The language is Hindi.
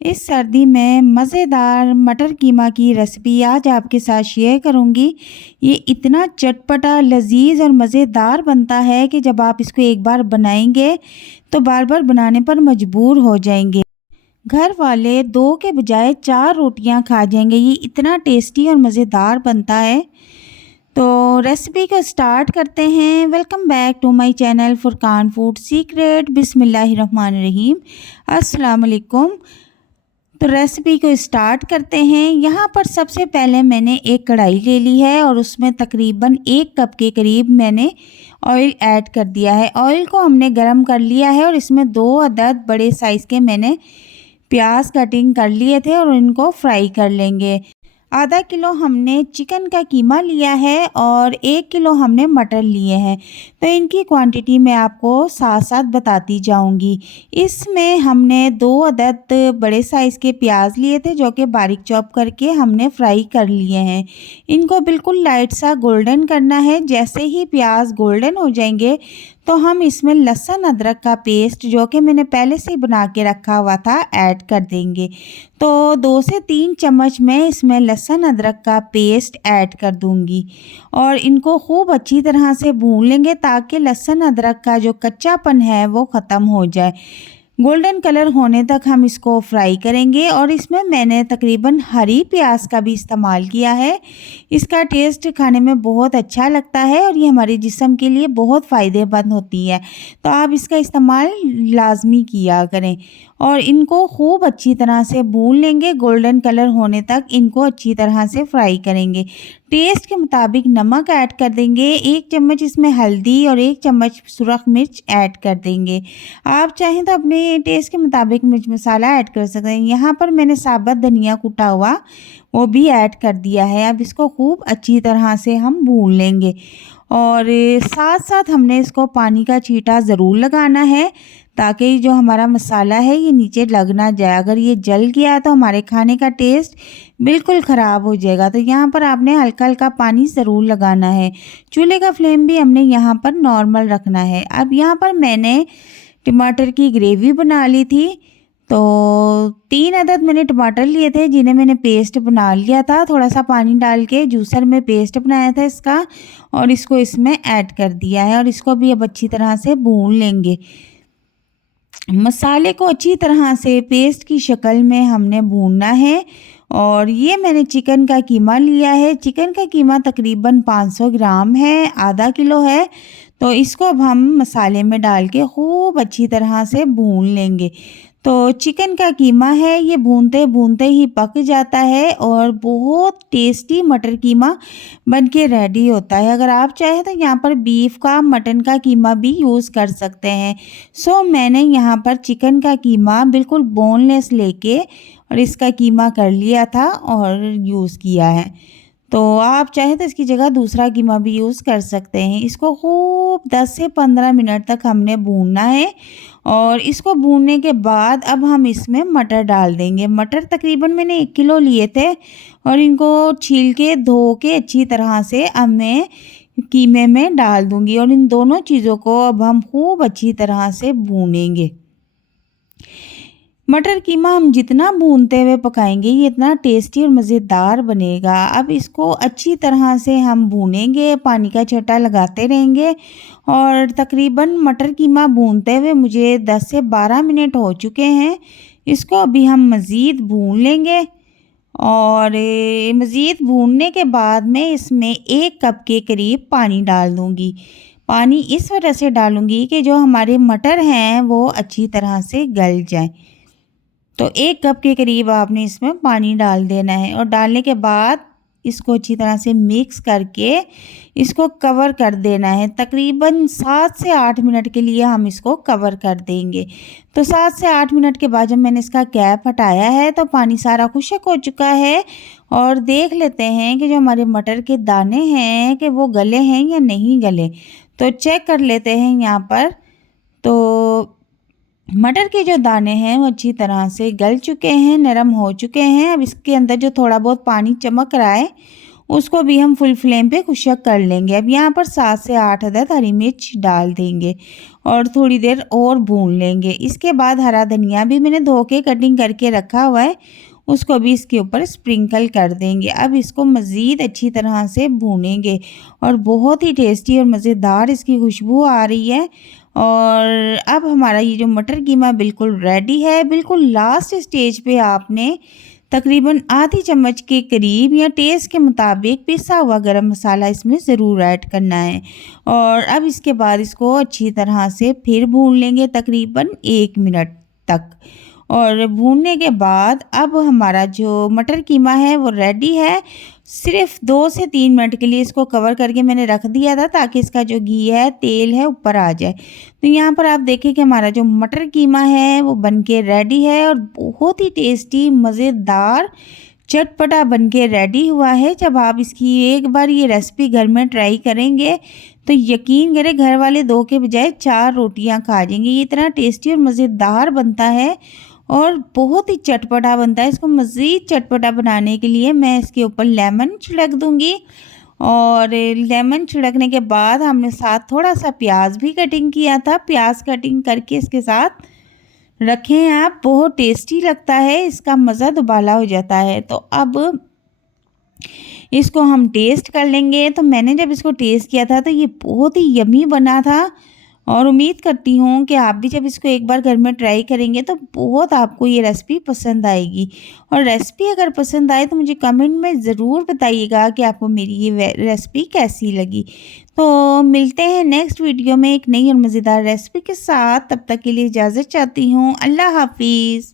इस सर्दी में मज़ेदार मटर कीमा की रेसिपी आज आपके साथ शेयर करूंगी। ये इतना चटपटा, लजीज और मज़ेदार बनता है कि जब आप इसको एक बार बनाएंगे तो बार बार बनाने पर मजबूर हो जाएंगे। घर वाले दो के बजाय चार रोटियां खा जाएंगे। ये इतना टेस्टी और मज़ेदार बनता है। तो रेसिपी को स्टार्ट करते हैं। Welcome back to my channel Furqan food secret. बिस्मिल्लाहिर्रहमानिर्रहीम। अस्सलाम वालेकुम। तो रेसिपी को स्टार्ट करते हैं। यहाँ पर सबसे पहले मैंने एक कढ़ाई ले ली है और उसमें तकरीबन 1 कप के करीब मैंने ऑयल ऐड कर दिया है। ऑयल को हमने गरम कर लिया है और इसमें 2 अदद बड़े साइज़ के मैंने प्याज कटिंग कर लिए थे और इनको फ्राई कर लेंगे। आधा किलो हमने चिकन का कीमा लिया है और 1 किलो हमने मटर लिए हैं। तो इनकी क्वांटिटी मैं आपको साथ साथ बताती जाऊंगी। इसमें हमने 2 अदद बड़े साइज़ के प्याज लिए थे जो कि बारीक चॉप करके हमने फ्राई कर लिए हैं। इनको बिल्कुल लाइट सा गोल्डन करना है। जैसे ही प्याज गोल्डन हो जाएंगे तो हम इसमें लहसुन अदरक का पेस्ट जो कि मैंने पहले से ही बना के रखा हुआ था ऐड कर देंगे। तो 2 से 3 चम्मच मैं इसमें लहसुन अदरक का पेस्ट ऐड कर दूंगी और इनको खूब अच्छी तरह से भून लेंगे ताकि लहसुन अदरक का जो कच्चापन है वो ख़त्म हो जाए। गोल्डन कलर होने तक हम इसको फ्राई करेंगे और इसमें मैंने तकरीबन हरी प्याज का भी इस्तेमाल किया है। इसका टेस्ट खाने में बहुत अच्छा लगता है और ये हमारे जिस्म के लिए बहुत फ़ायदेमंद होती है। तो आप इसका इस्तेमाल लाजमी किया करें और इनको खूब अच्छी तरह से भून लेंगे। गोल्डन कलर होने तक इनको अच्छी तरह से फ्राई करेंगे। टेस्ट के मुताबिक नमक ऐड कर देंगे। 1 चम्मच इसमें हल्दी और 1 चम्मच सुरख मिर्च ऐड कर देंगे। आप चाहें तो अपने टेस्ट के मुताबिक मिर्च मसाला ऐड कर सकते हैं। यहाँ पर मैंने साबुत धनिया कूटा हुआ वो भी ऐड कर दिया है। अब इसको खूब अच्छी तरह से हम भून लेंगे और साथ साथ हमने इसको पानी का छींटा ज़रूर लगाना है ताकि जो हमारा मसाला है ये नीचे लग ना जाए। अगर ये जल गया तो हमारे खाने का टेस्ट बिल्कुल ख़राब हो जाएगा। तो यहाँ पर आपने हल्का हल्का पानी ज़रूर लगाना है। चूल्हे का फ्लेम भी हमने यहाँ पर नॉर्मल रखना है। अब यहाँ पर मैंने टमाटर की ग्रेवी बना ली थी। तो 3 अदद मैंने टमाटर लिए थे जिन्हें मैंने पेस्ट बना लिया था। थोड़ा सा पानी डाल के जूसर में पेस्ट बनाया था इसका और इसको इसमें ऐड कर दिया है और इसको भी अब अच्छी तरह से भून लेंगे। मसाले को अच्छी तरह से पेस्ट की शक्ल में हमने भूनना है। और ये मैंने चिकन का कीमा लिया है। चिकन का कीमा तकरीबन 500 ग्राम है, आधा किलो है। तो इसको अब हम मसाले में डाल के खूब अच्छी तरह से भून लेंगे। तो चिकन का कीमा है ये भूनते भूनते ही पक जाता है और बहुत टेस्टी मटर कीमा बनके रेडी होता है। अगर आप चाहें तो यहाँ पर बीफ का, मटन का कीमा भी यूज़ कर सकते हैं। सो मैंने यहाँ पर चिकन का कीमा बिल्कुल बोनलेस लेके और इसका कीमा कर लिया था और यूज़ किया है। तो आप चाहें तो इसकी जगह दूसरा कीमा भी यूज़ कर सकते हैं। इसको खूब 10 से 15 मिनट तक हमने भूनना है और इसको भूनने के बाद अब हम इसमें मटर डाल देंगे। मटर तकरीबन मैंने 1 किलो लिए थे और इनको छील के धो के अच्छी तरह से अब मैं कीमे में डाल दूंगी और इन दोनों चीज़ों को अब हम खूब अच्छी तरह से भूनेंगे। मटर कीमा हम जितना भूनते हुए पकाएंगे ये इतना टेस्टी और मज़ेदार बनेगा। अब इसको अच्छी तरह से हम भूनेंगे, पानी का छींटा लगाते रहेंगे और तकरीबन मटर कीमा भूनते हुए मुझे 10 से 12 मिनट हो चुके हैं। इसको अभी हम मज़ीद भून लेंगे और मज़ीद भूनने के बाद मैं इसमें 1 कप के करीब पानी डाल दूँगी। पानी इस वजह से डालूँगी कि जो हमारे मटर हैं वो अच्छी तरह से गल जाएँ। तो 1 कप के करीब आपने इसमें पानी डाल देना है और डालने के बाद इसको अच्छी तरह से मिक्स करके इसको कवर कर देना है। तकरीबन 7 से 8 मिनट के लिए हम इसको कवर कर देंगे। तो 7 से 8 मिनट के बाद जब मैंने इसका कैप हटाया है तो पानी सारा खुश्क हो चुका है और देख लेते हैं कि जो हमारे मटर के दाने हैं कि वो गले हैं या नहीं गले। तो चेक कर लेते हैं यहाँ पर। तो मटर के जो दाने हैं वो अच्छी तरह से गल चुके हैं, नरम हो चुके हैं। अब इसके अंदर जो थोड़ा बहुत पानी चमक रहा है उसको भी हम फुल फ्लेम पे खुशक कर लेंगे। अब यहाँ पर 7 से 8 अदद हरी मिर्च डाल देंगे और थोड़ी देर और भून लेंगे। इसके बाद हरा धनिया भी मैंने धो के कटिंग करके रखा हुआ है, उसको भी इसके ऊपर स्प्रिंकल कर देंगे। अब इसको मज़ीद अच्छी तरह से भूनेंगे और बहुत ही टेस्टी और मज़ेदार इसकी खुशबू आ रही है। और अब हमारा ये जो मटर कीमा बिल्कुल रेडी है। बिल्कुल लास्ट स्टेज पे आपने तकरीबन आधी चम्मच के करीब या टेस्ट के मुताबिक पिसा हुआ गरम मसाला इसमें ज़रूर ऐड करना है। और अब इसके बाद इसको अच्छी तरह से फिर भून लेंगे तकरीबन 1 मिनट तक। और भूनने के बाद अब हमारा जो मटर कीमा है वो रेडी है। सिर्फ 2 से 3 मिनट के लिए इसको कवर करके मैंने रख दिया था ताकि इसका जो घी है, तेल है, ऊपर आ जाए। तो यहाँ पर आप देखें कि हमारा जो मटर कीमा है वो बनके रेडी है और बहुत ही टेस्टी, मज़ेदार, चटपटा बनके रेडी हुआ है। जब आप इसकी एक बार ये रेसिपी घर में ट्राई करेंगे तो यकीन करें घर वाले 2 के बजाय 4 रोटियां खा जाएंगे। ये इतना टेस्टी और मज़ेदार बनता है और बहुत ही चटपटा बनता है। इसको मज़ीद चटपटा बनाने के लिए मैं इसके ऊपर लेमन छिड़क दूंगी। और लेमन छिड़कने के बाद हमने साथ थोड़ा सा प्याज भी कटिंग किया था। प्याज कटिंग करके इसके साथ रखें आप, बहुत टेस्टी लगता है, इसका मज़ा दुबाला हो जाता है। तो अब इसको हम टेस्ट कर लेंगे। तो मैंने जब इसको टेस्ट किया था तो ये बहुत ही यमी बना था और उम्मीद करती हूँ कि आप भी जब इसको एक बार घर में ट्राई करेंगे तो बहुत आपको ये रेसिपी पसंद आएगी। और रेसिपी अगर पसंद आए तो मुझे कमेंट में ज़रूर बताइएगा कि आपको मेरी ये रेसिपी कैसी लगी। तो मिलते हैं नेक्स्ट वीडियो में एक नई और मज़ेदार रेसिपी के साथ। तब तक के लिए इजाज़त चाहती हूँ। अल्लाह हाफिज़।